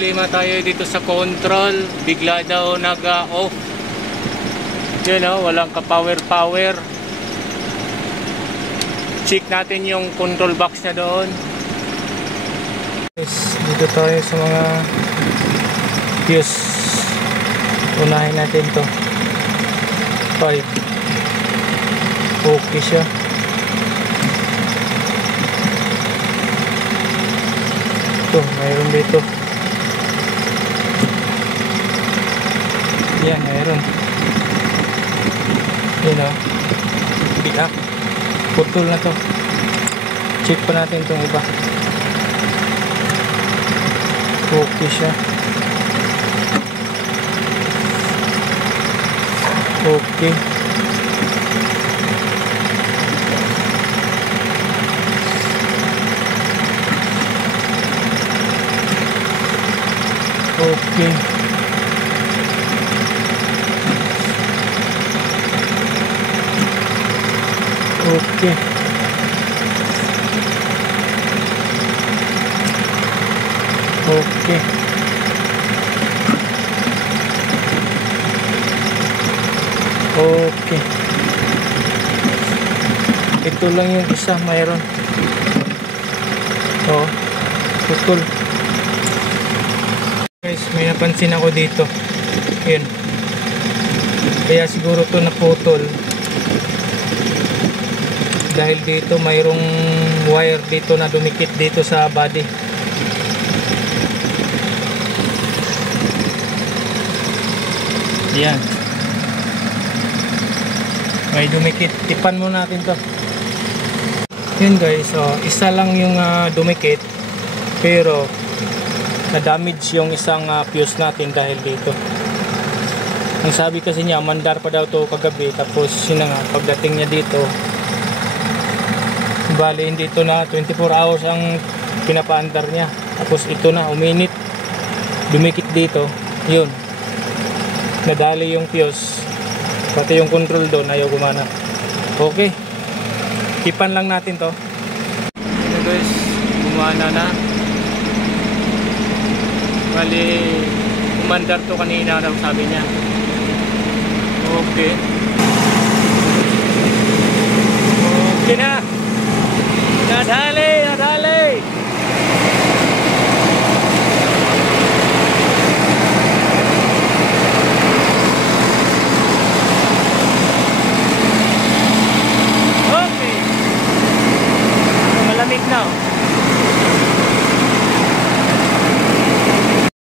problema tayo dito sa control. Bigla daw nag-off. Yun o, walang ka-power. Check natin yung control box na doon. Yes, dito tayo sa mga fuse. Unahin natin to 5. Okay siya. Ito, mayroon dito. Yan, mayroon. Yan o. Biak. Putol na to. Check pa natin itong iba. Okay siya. Okay. Okay. Okay. Okay. Okay. Ito lang yung isa mayroon. Oh, putol. Guys, may napansin ako dito. Yun. Kaya siguro to naputol. Dahil dito mayroong wire dito na dumikit dito sa body. Yan. May dumikit. Tipan mo natin to. Yun guys, so isa lang yung dumikit. Pero na-damage yung isang fuse natin dahil dito. Ang sabi kasi niya, mandar pa daw to kagabi. Tapos yun na nga, pagdating niya dito, bali hindi ito na 24 hours ang pinapaandar niya. Tapos ito na, uminit. Dumikit dito. Yun. Nadali yung fuse. Pati yung control doon, ayaw gumana. Okay. Tipan lang natin to. Yun na guys, gumana na. Bali, umandar to kanina daw sabi niya. Okay. Okay na. Nadali.